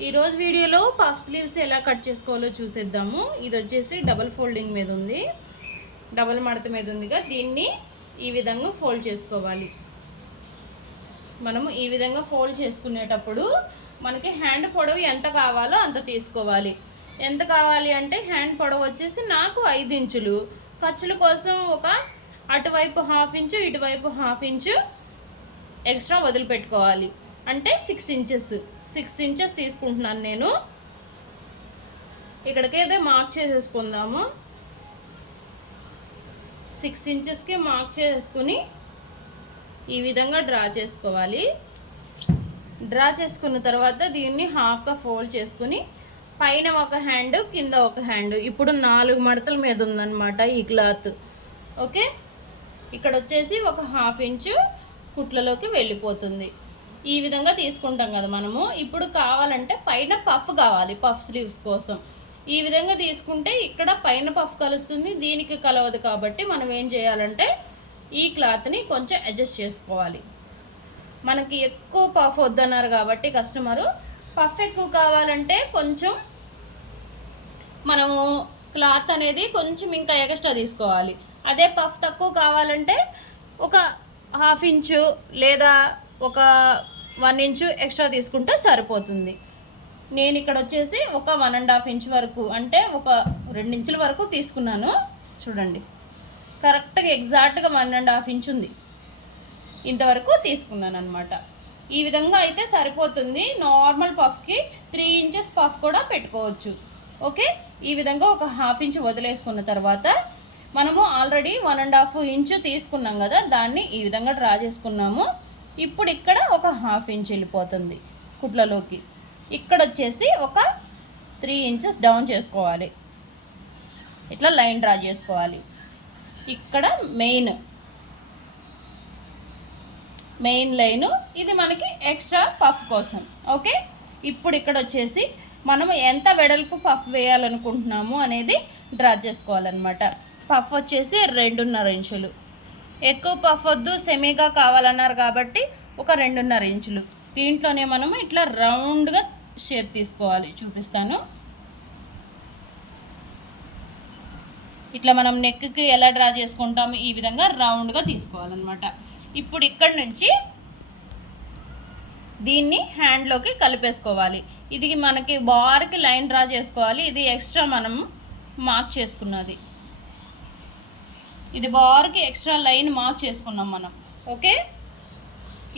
ఈరోజు వీడియోలో puff sleeves ఎలా కట్ చేసుకోవాలో చూసేద్దాము. ఇది వచ్చేసి డబల్ ఫోల్డింగ్ మీద ఉంది. డబల్ మడత మీద ఉందిగా. దీన్ని ఈ విధంగా ఫోల్డ్ చేసుకోవాలి. మనము ఈ విధంగా ఫోల్డ్ చేసుకునేటప్పుడు మనకి హ్యాండ్ పొడవు ఎంత కావాలో అంత తీసుకోవాలి. ఎంత కావాలి అంటే హ్యాండ్ పొడవు వచ్చేసి నాకు ఐదు ఇంచులు. ఖర్చుల కోసం ఒక అటువైపు హాఫ్ ఇంచు ఇటువైపు హాఫ్ ఇంచు ఎక్స్ట్రా వదిలిపెట్టుకోవాలి. అంటే సిక్స్ ఇంచెస్ సిక్స్ ఇంచెస్ తీసుకుంటున్నాను నేను. ఇక్కడికైతే మార్క్ చేసేసుకుందాము. సిక్స్ ఇంచెస్కి మార్క్ చేసుకుని ఈ విధంగా డ్రా చేసుకోవాలి. డ్రా చేసుకున్న తర్వాత దీన్ని హాఫ్గా ఫోల్డ్ చేసుకుని పైన ఒక హ్యాండ్ కింద ఒక హ్యాండ్ ఇప్పుడు నాలుగు మడతల మీద ఉందన్నమాట ఈ క్లాత్ ఓకే ఇక్కడ వచ్చేసి ఒక హాఫ్ ఇంచు కుట్లలోకి వెళ్ళిపోతుంది. ఈ విధంగా తీసుకుంటాం కదా మనము. ఇప్పుడు కావాలంటే పైన పఫ్ కావాలి పఫ్ స్లీవ్స్ కోసం. ఈ విధంగా తీసుకుంటే ఇక్కడ పైన పఫ్ కలుస్తుంది దీనికి కలవదు కాబట్టి మనం ఏం చేయాలంటే ఈ క్లాత్ని కొంచెం అడ్జస్ట్ చేసుకోవాలి. మనకి ఎక్కువ పఫ్ వద్దన్నారు కాబట్టి కస్టమరు పఫ్ ఎక్కువ కావాలంటే కొంచెం మనము క్లాత్ అనేది కొంచెం ఇంకా ఎక్స్ట్రా తీసుకోవాలి. అదే పఫ్ తక్కువ కావాలంటే ఒక హాఫ్ ఇంచు లేదా ఒక వన్ ఇంచు ఎక్స్ట్రా తీసుకుంటే సరిపోతుంది. నేను ఇక్కడ వచ్చేసి ఒక వన్ అండ్ హాఫ్ ఇంచ్ వరకు అంటే ఒక రెండు ఇంచుల వరకు తీసుకున్నాను. చూడండి. కరెక్ట్గా ఎగ్జాక్ట్గా వన్ అండ్ హాఫ్ ఇంచ్ ఉంది. ఇంతవరకు తీసుకున్నాను అనమాట ఈ విధంగా అయితే సరిపోతుంది. నార్మల్ పఫ్కి త్రీ ఇంచెస్ పఫ్ కూడా పెట్టుకోవచ్చు. ఓకే? ఈ విధంగా ఒక హాఫ్ ఇంచ్ వదిలేసుకున్న తర్వాత మనము already one and half inch తీసుకున్నాం కదా దాన్ని ఈ విధంగా డ్రా చేసుకున్నాము. ఇప్పుడు ఇక్కడ ఒక హాఫ్ ఇంచ్ వెళ్ళిపోతుంది కుట్లలోకి. ఇక్కడ వచ్చేసి ఒక త్రీ ఇంచెస్ డౌన్ చేసుకోవాలి. ఇట్లా లైన్ డ్రా చేసుకోవాలి. ఇక్కడ మెయిన్ మెయిన్ లైను. ఇది మనకి ఎక్స్ట్రా పఫ్ కోసం. ఓకే? ఇప్పుడు ఇక్కడ వచ్చేసి మనము ఎంత వెడల్పు పఫ్ వేయాలనుకుంటున్నాము అనేది డ్రా చేసుకోవాలన్నమాట. పఫ్ వచ్చేసి రెండున్నర ఇంచులు. ఎక్కువ పఫ్ వద్దు సెమీగా కావాలన్నారు కాబట్టి ఒక రెండున్నర ఇంచులు. దీంట్లోనే మనము ఇట్లా రౌండ్గా షేప్ తీసుకోవాలి చూపిస్తాను. ఇట్లా మనం నెక్కి ఎలా డ్రా చేసుకుంటాము ఈ విధంగా రౌండ్గా తీసుకోవాలన్నమాట. ఇప్పుడు ఇక్కడ నుంచి దీన్ని హ్యాండ్లోకి కలిపేసుకోవాలి. ఇది మనకి బార్కి లైన్ డ్రా చేసుకోవాలి. ఇది ఎక్స్ట్రా మనం మార్క్ చేసుకున్నది. ఇది బార్కి ఎక్స్ట్రా లైన్ మార్క్ చేసుకున్నాం మనం. ఓకే?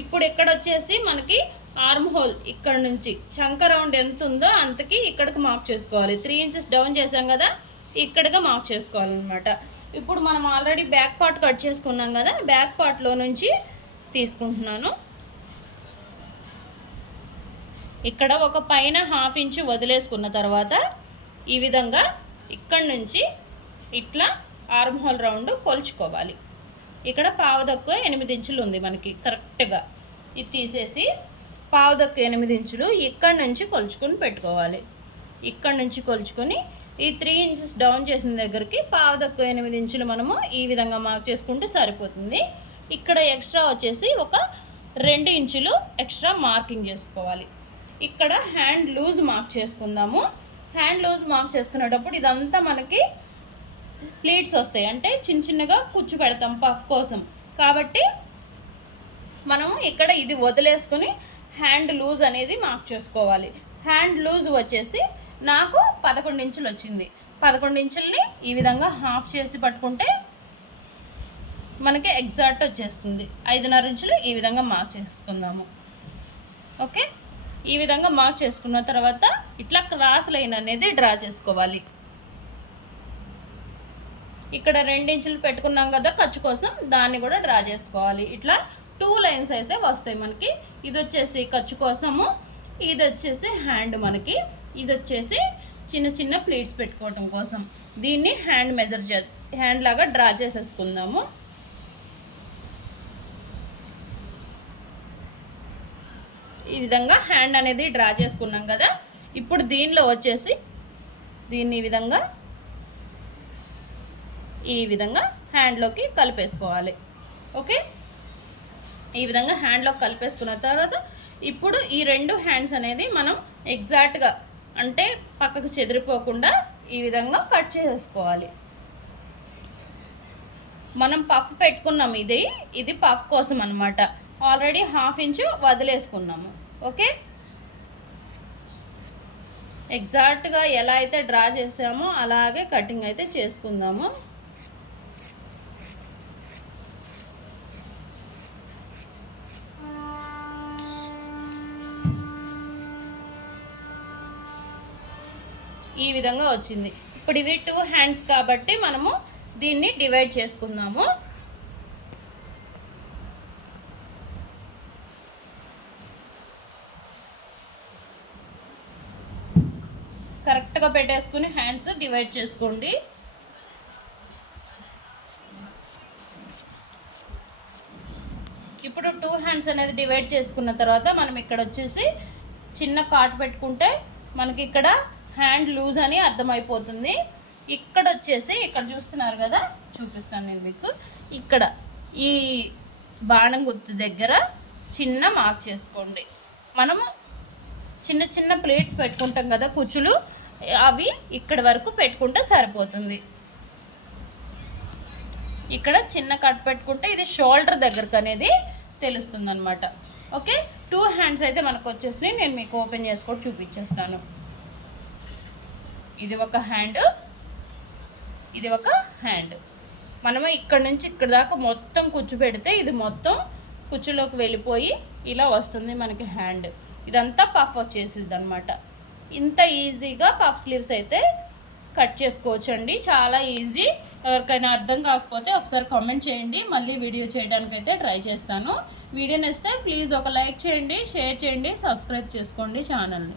ఇప్పుడు ఇక్కడ వచ్చేసి మనకి ఆర్మ్ హోల్ ఇక్కడ నుంచి చంక రౌండ్ ఎంత ఉందో అంతకి ఇక్కడికి మార్క్ చేసుకోవాలి. త్రీ ఇంచెస్ డౌన్ చేసాం కదా ఇక్కడిగా మార్క్ చేసుకోవాలన్నమాట. ఇప్పుడు మనం ఆల్రెడీ బ్యాక్ పార్ట్ కట్ చేసుకున్నాం కదా బ్యాక్ పార్ట్లో నుంచి తీసుకుంటున్నాను. ఇక్కడ ఒక పైన హాఫ్ ఇంచు వదిలేసుకున్న తర్వాత ఈ విధంగా ఇక్కడ నుంచి ఇట్లా ఆర్మ్ హోల్ రౌండ్ కొలుచుకోవాలి. ఇక్కడ పావుదక్కు ఎనిమిది ఇంచులు ఉంది మనకి కరెక్ట్గా. ఇది తీసేసి పావుదక్కు ఎనిమిది ఇంచులు ఇక్కడ నుంచి కొలుచుకొని పెట్టుకోవాలి. ఇక్కడ నుంచి కొలుచుకొని ఈ త్రీ ఇంచెస్ డౌన్ చేసిన దగ్గరికి పావుదక్కు ఎనిమిది ఇంచులు మనము ఈ విధంగా మార్క్ చేసుకుంటే సరిపోతుంది. ఇక్కడ ఎక్స్ట్రా వచ్చేసి ఒక రెండు ఇంచులు ఎక్స్ట్రా మార్కింగ్ చేసుకోవాలి. ఇక్కడ హ్యాండ్ లూజ్ మార్క్ చేసుకుందాము. హ్యాండ్ లూజ్ మార్క్ చేసుకునేటప్పుడు ఇదంతా మనకి ప్లీట్స్ వస్తాయి. అంటే చిన్న చిన్నగా కుచ్చు పెడతాం పఫ్ కోసం. కాబట్టి మనము ఇక్కడ ఇది వదిలేసుకుని హ్యాండ్ లూజ్ అనేది మార్క్ చేసుకోవాలి. హ్యాండ్ లూజ్ వచ్చేసి నాకు పదకొండు ఇంచులు వచ్చింది. పదకొండు ఇంచుల్ని ఈ విధంగా హాఫ్ చేసి పట్టుకుంటే మనకి ఎగ్జాక్ట్ వచ్చేస్తుంది. ఐదున్నర ఇంచులు ఈ విధంగా మార్క్ చేసుకుందాము. ఓకే? ఈ విధంగా మార్క్ చేసుకున్న తర్వాత ఇట్లా క్రాస్ లైన్ అనేది డ్రా చేసుకోవాలి. ఇక్కడ ఇంచులు పెట్టుకున్నాం కదా ఖర్చు కోసం దాన్ని కూడా డ్రా చేసుకోవాలి. ఇట్లా టూ లైన్స్ అయితే వస్తాయి మనకి. ఇది వచ్చేసి ఖర్చు కోసము ఇది వచ్చేసి హ్యాండ్ మనకి. ఇది వచ్చేసి చిన్న చిన్న ప్లేట్స్ పెట్టుకోవటం కోసం. దీన్ని హ్యాండ్ మెజర్ చే హ్యాండ్ లాగా డ్రా చేసేసుకుందాము. ఈ విధంగా హ్యాండ్ అనేది డ్రా చేసుకున్నాం కదా. ఇప్పుడు దీనిలో వచ్చేసి దీన్ని ఈ విధంగా ఈ విధంగా హ్యాండ్లోకి కలిపేసుకోవాలి. ఓకే ఈ విధంగా హ్యాండ్లోకి కలిపేసుకున్న తర్వాత ఇప్పుడు ఈ రెండు హ్యాండ్స్ అనేది మనం ఎగ్జాక్ట్గా అంటే పక్కకు చెదిరిపోకుండా ఈ విధంగా కట్ చేసుకోవాలి. మనం పఫ్ పెట్టుకున్నాం ఇది. ఇది పఫ్ కోసం అనమాట ఆల్రెడీ హాఫ్ ఇంచు వదిలేసుకున్నాము. ఓకే ఎగ్జాక్ట్గా ఎలా అయితే డ్రా చేసామో అలాగే కటింగ్ అయితే చేసుకుందాము. ఈ విధంగా వచ్చింది. ఇప్పుడు ఇవి టూ హ్యాండ్స్ కాబట్టి మనము దీన్ని డివైడ్ చేసుకుందాము. కరెక్ట్గా పెట్టేసుకుని హ్యాండ్స్ డివైడ్ చేసుకోండి. ఇప్పుడు టూ హ్యాండ్స్ అనేది డివైడ్ చేసుకున్న తర్వాత మనం ఇక్కడ వచ్చేసి చిన్న కాట్ పెట్టుకుంటే మనకి ఇక్కడ హ్యాండ్ లూజ్ అని అర్థమైపోతుంది. ఇక్కడ వచ్చేసి ఇక్కడ చూస్తున్నారు కదా చూపిస్తాను నేను మీకు. ఇక్కడ ఈ బాణం గుర్తు దగ్గర చిన్న మార్క్ చేసుకోండి. మనము చిన్న చిన్న ప్లేట్స్ పెట్టుకుంటాం కదా కుచ్చులు. అవి ఇక్కడ వరకు పెట్టుకుంటే సరిపోతుంది. ఇక్కడ చిన్న కట్ పెట్టుకుంటే ఇది షోల్డర్ దగ్గరకు అనేది తెలుస్తుంది అనమాట ఓకే? టూ హ్యాండ్స్ అయితే మనకు వచ్చేసి నేను మీకు ఓపెన్ చేసుకొని చూపించేస్తాను. ఇది ఒక హ్యాండ్ ఇది ఒక హ్యాండ్. మనము ఇక్కడ నుంచి ఇక్కడ దాకా మొత్తం కుచ్చు పెడితే ఇది మొత్తం కుచ్చులోకి వెళ్ళిపోయి ఇలా వస్తుంది మనకి హ్యాండ్. ఇదంతా పఫ్ వచ్చేసింది అనమాట ఇంత ఈజీగా పఫ్ స్లీవ్స్ అయితే కట్ చేసుకోవచ్చండి. చాలా ఈజీ. ఎవరికైనా అర్థం కాకపోతే ఒకసారి కామెంట్ చేయండి. మళ్ళీ వీడియో చేయడానికి అయితే ట్రై చేస్తాను. వీడియో నచ్చితే ప్లీజ్ ఒక లైక్ చేయండి షేర్ చేయండి సబ్స్క్రైబ్ చేసుకోండి ఛానల్ని.